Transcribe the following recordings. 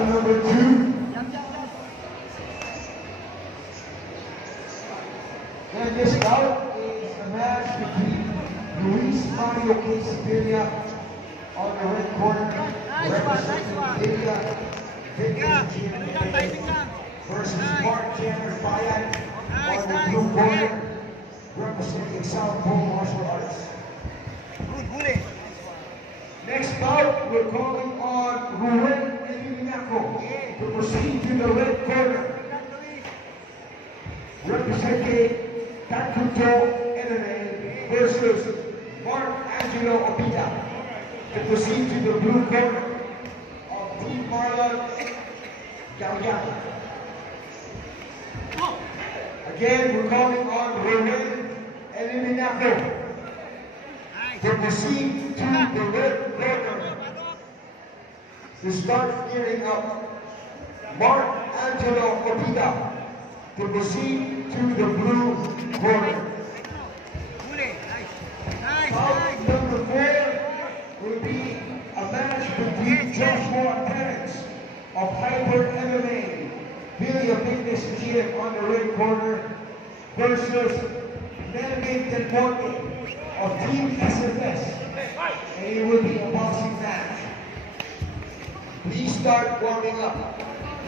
Round number 2. And this bout is the match between Luis Mario Quesadilla on the red corner, representing India, versus Mark Chandler Bayat on the blue corner, representing Southpaw Martial Arts. Next bout, we're calling on Ruel Eliminaco to proceed to the red corner, representing Takuto MMA versus Mark Angelo Opita to proceed to the blue corner of Team Marlon Galliano. Again, we're calling on Ruel Eliminaco to proceed to the red corner to start gearing up. Mark Angelo Opita to proceed to the blue corner. Bout number 4 will be a match between Joshua Terrence of Hyper MMA, Billy a Fitness Gym on the red corner, versus Melvin Del Monte of Team SFS, and it will be a boxing match. Please start warming up.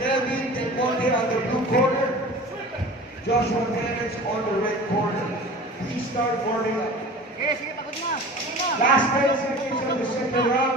Melvin Del Monte on the blue corner, Joshua Terrence on the red corner. Please start warming up. Last 10 seconds of the second round.